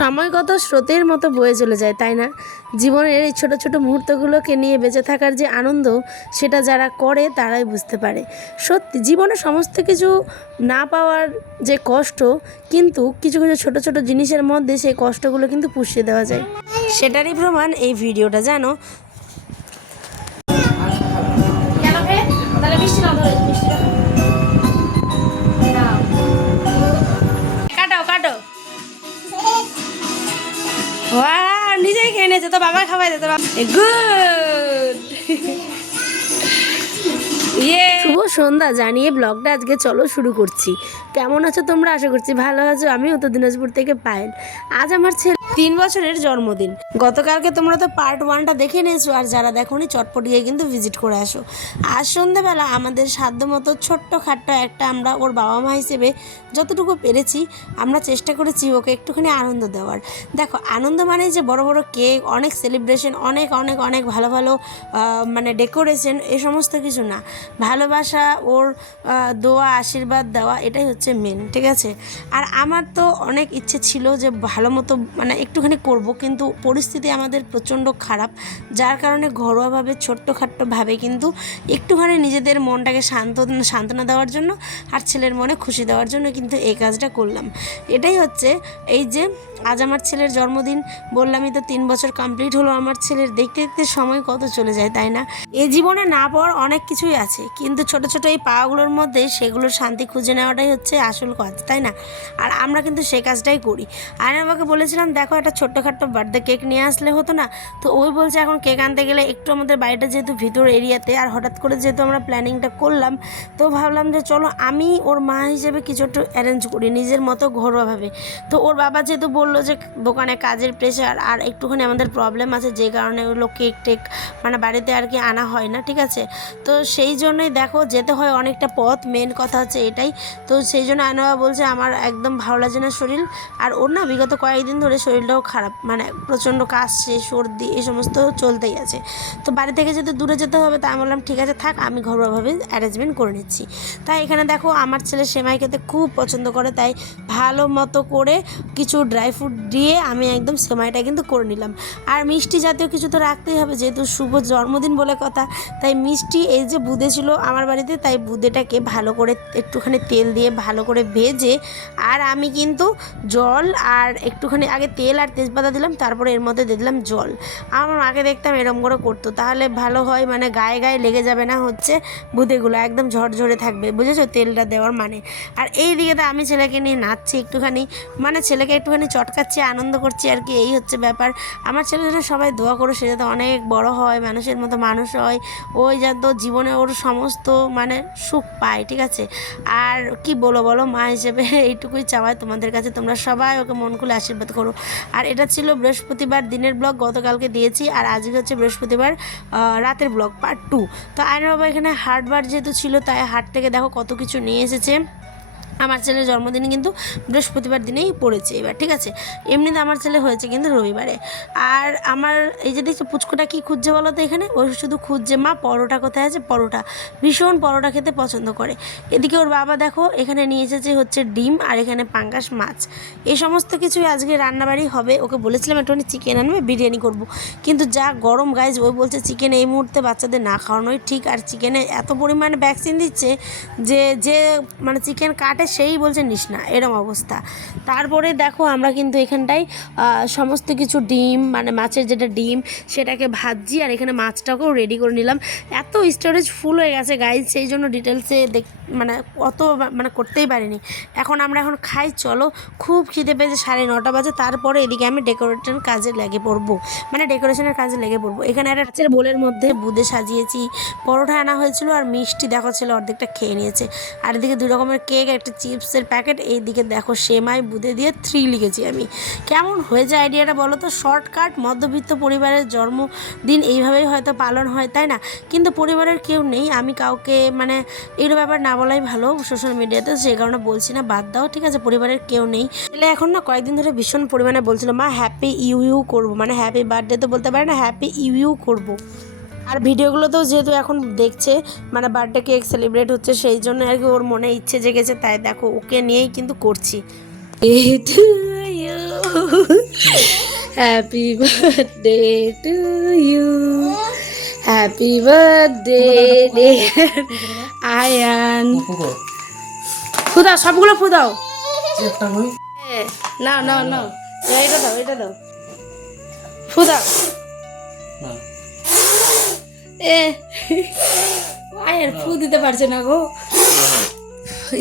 সময় কত স্রোতের মতো বয়ে চলে যায়, তাই না? জীবনের এই ছোট ছোট মুহূর্তগুলোকে নিয়ে বেঁচে থাকার যে আনন্দ, সেটা যারা করে তারাই বুঝতে পারে। সত্যি জীবনে সমস্ত কিছু না পাওয়ার যে কষ্ট, কিন্তু কিছু কিছু ছোট ছোট জিনিসের মধ্যে সেই কষ্টগুলো কিন্তু পুষিয়ে দেওয়া যায়। সেটারই প্রমাণ এই ভিডিওটা, জানো। কাটো কাটো, নিজেই খেয়ে নিয়েছে, তো বাবা খাওয়াই দিতে। গুড। শুভ সন্ধ্যা জানিয়ে ব্লগটা আজকে চলো শুরু করছি। কেমন আছো তোমরা? আশা করছি ভালো আছো। আমি উত্তর দিনাজপুর থেকে পায়েল। আজ আমার ছেলে 3 বছরের জন্মদিন। গতকালকে তোমরা তো পার্ট 1টা দেখে নিয়েছো, আর যারা দেখোনি চটপট গিয়ে কিন্তু ভিজিট করে আসো। আজ সন্ধ্যাবেলা আমাদের সাধ্য মতো ছোট্ট খাট্ট একটা, আমরা ওর বাবা মা হিসেবে যতটুকু পেরেছি আমরা চেষ্টা করেছি ওকে একটুখানি আনন্দ দেওয়ার। দেখো, আনন্দ মানে যে বড় বড় কেক, অনেক সেলিব্রেশন, অনেক অনেক অনেক ভালো ভালো মানে ডেকোরেশন, এ সমস্ত কিছু না। ভালোবাসা, ওর দোয়া, আশীর্বাদ দেওয়া, এটাই হচ্ছে মেন, ঠিক আছে? আর আমার তো অনেক ইচ্ছে ছিল যে ভালো মতো মানে একটুখানি করব, কিন্তু পরিস্থিতি আমাদের প্রচণ্ড খারাপ, যার কারণে ঘরোয়াভাবে ছোট্টখাট্টোভাবে কিন্তু একটুখানি নিজেদের মনটাকে সান্ত্বনা দেওয়ার জন্য আর ছেলের মনে খুশি দেওয়ার জন্য কিন্তু এই কাজটা করলাম। এটাই হচ্ছে এই যে আজ আমার ছেলের জন্মদিন, বললামই তো 3 বছর কমপ্লিট হলো আমার ছেলের। দেখতে দেখতে সময় কত চলে যায়, তাই না? এই জীবনে না পাওয়ার অনেক কিছুই আছে, কিন্তু ছোট ছোট এই পাওয়াগুলোর মধ্যে সেগুলোর শান্তি খুঁজে নেওয়াটাই হচ্ছে আসল কাজ, তাই না? আর আমরা কিন্তু সেই কাজটাই করি। আর আমাকে বলেছিলাম দেখো একটা ছোট্টখাট্টো বার্থডে কেক নিয়ে আসলে হতো না, তো ওই বলছে এখন কেক আনতে গেলে একটু আমাদের বাড়িটা যেহেতু ভিতর এরিয়াতে, আর হঠাৎ করে যেহেতু আমরা প্ল্যানিংটা করলাম, তো ভাবলাম যে চলো আমি ওর মা হিসেবে কিছু একটু অ্যারেঞ্জ করি নিজের মতো ঘরোয়াভাবে। তো ওর বাবা যেহেতু বললো যে দোকানে কাজের প্রেশার আর একটুখানি আমাদের প্রবলেম আছে, যে কারণে ওগুলো কেক টেক মানে বাড়িতে আর কি আনা হয় না, ঠিক আছে? তো সেই জন্যই দেখো যেতে হয় অনেকটা পথ, মেন কথা হচ্ছে এটাই। তো সেই জন্য আনোয়া বলছে আমার একদম ভালো লাগছে না শরীর, আর ওর না বিগত কয়েকদিন ধরে শরীরটাও খারাপ, মানে প্রচণ্ড কাশছে, সর্দি, এই সমস্ত চলতেই আছে। তো বাড়ি থেকে যেহেতু দূরে যেতে হবে, তাই আমি বললাম ঠিক আছে থাক, আমি ঘরোয়াভাবে অ্যারেঞ্জমেন্ট করে নিচ্ছি। তাই এখানে দেখো আমার ছেলে সেমাই খেতে খুব পছন্দ করে, তাই ভালো মতো করে কিছু ড্রাই ফ্রুট দিয়ে আমি একদম সেমাইটা কিন্তু করে নিলাম। আর মিষ্টি জাতীয় কিছু তো রাখতেই হবে, যেহেতু শুভ জন্মদিন বলে কথা। তাই মিষ্টি, এই যে বুঁদে ছিল আমার বাড়িতে, তাই বুঁদেটাকে ভালো করে একটুখানি তেল দিয়ে ভালো করে ভেজে, আর আমি কিন্তু জল আর একটুখানি আগে তেল আর তেজপাতা দিলাম, তারপরে এর মধ্যে দিয়ে দিলাম জল। আমার মাকে দেখতাম এরম করে করতো, তাহলে ভালো হয়, মানে গায়ে গায়ে লেগে যাবে না, হচ্ছে বুঁদেগুলো একদম ঝরঝরে থাকবে, বুঝেছো তেলটা দেওয়ার মানে। আর এই দিকে তো আমি ছেলেকে নিয়ে নাচছি একটুখানি, মানে ছেলেকে একটুখানি চটকাচ্ছি, আনন্দ করছি আর কি, এই হচ্ছে ব্যাপার। আমার ছেলেটা সবাই দোয়া করো, সে যাতে অনেক বড় হয়, মানুষের মতো মানুষ হয়, ওই যাতে জীবনে ওর সমস্ত মানে সুখ পায়, ঠিক আছে? আর কি বলো মা হিসেবে এইটুকুই চাওয়াই তোমাদের কাছে, তোমরা সবাই ওকে মন খুলে আশীর্বাদ করো। আর এটা ছিল বৃহস্পতিবার দিনের ব্লগ, গতকালকে দিয়েছি, আর আজকে হচ্ছে বৃহস্পতিবার রাতের ব্লগ পার্ট 2। তো আয়না বাবা এখানে হাটবার যেহেতু ছিল, তাই হাট থেকে দেখো কত কিছু নিয়ে এসেছে। আমার ছেলের জন্মদিন কিন্তু বৃহস্পতিবার দিনেই পড়েছে এবার, ঠিক আছে? এমনিতে আমার ছেলে হয়েছে কিন্তু রবিবারে। আর আমার এই যে দেখছি পুচকুটা কী খুঁজছে বলো তো, এখানে ও শুধু খুঁজছে মা পরোটা কোথায় আছে, পরোটা, ভীষণ পরোটা খেতে পছন্দ করে। এদিকে ওর বাবা দেখো এখানে নিয়ে এসেছে হচ্ছে ডিম, আর এখানে পাঙ্গাস মাছ, এই সমস্ত কিছুই আজকে রান্নাবাড়ি হবে। ওকে বলেছিলাম একটুখানি চিকেন আনবে, বিরিয়ানি করব, কিন্তু যা গরম গাইজ, ওই বলছে চিকেন এই মুহূর্তে বাচ্চাদের না খাওয়ানোই ঠিক। আর চিকেনে এত পরিমাণে ভ্যাকসিন দিচ্ছে যে মানে চিকেন কাটে সেই বলছে নিস না, এরম অবস্থা। তারপরে দেখো আমরা কিন্তু এখানটায় সমস্ত কিছু ডিম, মানে মাছের যেটা ডিম সেটাকে ভাজি, আর এখানে মাছটাকেও রেডি করে নিলাম। এত স্টোরেজ ফুল হয়ে গেছে গাইজ, সেই জন্য ডিটেলসে মানে অত মানে করতেই পারিনি। আমরা এখন খাই, চলো। খুব খিদে পেয়েছে, 9:30 বাজে। তারপরে এদিকে আমি ডেকোরেশনের কাজে লেগে পড়বো, এখানে একটা কাচের বোলের মধ্যে বুঁদে সাজিয়েছি, পরোটা আনা হয়েছিল, আর মিষ্টি দেখো ছিল অর্ধেকটা খেয়ে নিয়েছে। আর এদিকে 2 রকমের কেক, একটা চিপসের প্যাকেট, এইদিকে দেখো সেমাই বুঁদে দিয়ে 3 লিখেছি আমি। কেমন হয়েছে আইডিয়াটা বলো তো? শর্টকাট, মধ্যবিত্ত পরিবারের জন্মদিন এইভাবেই হয়তো পালন হয়, তাই না? কিন্তু পরিবারের কেউ নেই, আমি কাউকে মানে এর ব্যাপার না বলাই ভালো সোশ্যাল মিডিয়াতে, সেই কারণে বলছি না, বাদ দাও, ঠিক আছে? পরিবারের কেউ নেই। তাহলে এখন না কয়েকদিন ধরে ভীষণ পরিমাণে বলছিল মা হ্যাপি ইউ করবো, মানে হ্যাপি বার্থডে তো বলতে পারে না, হ্যাপি ইউ করবো। আর ভিডিওগুলোতেও যেহেতু এখন দেখছে মানে বার্থডে কেক সেলিব্রেট হচ্ছে, সেই জন্য আর কি ওর মনে ইচ্ছে জেগেছে, তাই দেখো ওকে নিয়েই কিন্তু করছি। Happy birthday to you, happy birthday day Ayaan. ফুদাও, সবগুলো ফুদাও। না না না, এটা দাও, এটা দাও, ফুদাও। এ আয়ার ফু দিতে পারছে না গো।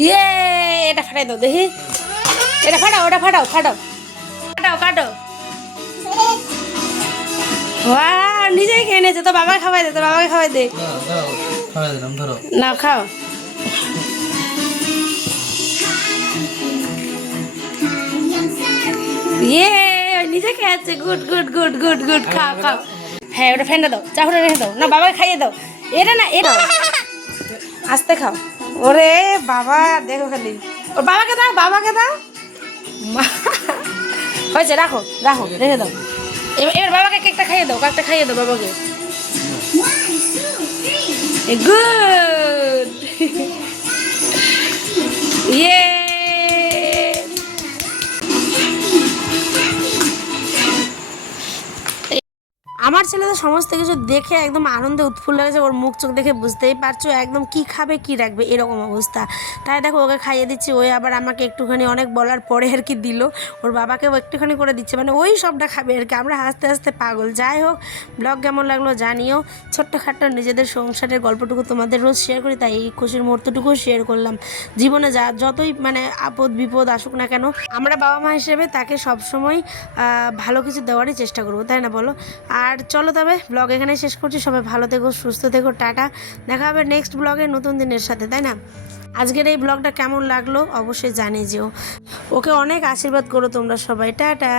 ইয়ে, এটা ফাটাই দাও দেখি, এটা ফাটাও, ওটা ফাটাও, ফাটাও, কাটো কাটো। নিজেই খেয়ে নিয়েছে, তো বাবা খাওয়াই দে, তো বাবাকে খাওয়াই দে। না খাও। ইয়ে, নিজে খেয়েছে, good good good good good, খাও খাও। হ্যাঁ, ওটা ফেন্ডে দাও, চাকুটা রেখে দাও, না বাবাকে খাইয়ে দাও। এটা না, এটা আস্তে খাও। ওরে বাবা, দেখো খালি, ওর বাবাকে দাও, বাবাকে দাও। হয়েছে, রাখো রাখো, রেখে দাও। এবার বাবাকে কেকটা খাইয়ে দাও, কেকটা খাইয়ে দাও বাবাকে। গুড, ইয়ে। আমার ছেলে তো সমস্ত কিছু দেখে একদম আনন্দে উৎফুল্ল হয়েছে, ওর মুখ চোখ দেখে বুঝতেই পারছো একদম কি খাবে কি রাখবে এরকম অবস্থা। তাই দেখো ওকে খাইয়ে দিচ্ছি, ওই আবার আমাকে একটুখানি অনেক বলার পরে আর কি দিল, ওর বাবাকেও একটুখানি করে দিচ্ছে, মানে ওই সবটা খাবে আর কি। আমরা হাসতে হাসতে পাগল। যাই হোক, ব্লগ কেমন লাগলো জানিও। ছোট্টখাট্ট নিজেদের সংসারের গল্পটুকু তোমাদের রোজ শেয়ার করি, তাই এই খুশির মুহূর্তটুকু শেয়ার করলাম। জীবনে যতই মানে আপদ বিপদ আসুক না কেন, আমরা বাবা মা হিসেবে তাকে সবসময় ভালো কিছু দেওয়ারই চেষ্টা করবো, তাই না বলো? আর চলো তবে ব্লগ এখানে শেষ করছি। সবাই ভালো থেকো, সুস্থ থেকো, টাটা। দেখা হবে নেক্সট ব্লগে নতুন দিনের সাথে, তাই না? আজকের এই ব্লগটা কেমন লাগলো অবশ্যই জানিয়ে যেও। ওকে অনেক আশীর্বাদ করো তোমরা সবাই, টাটা।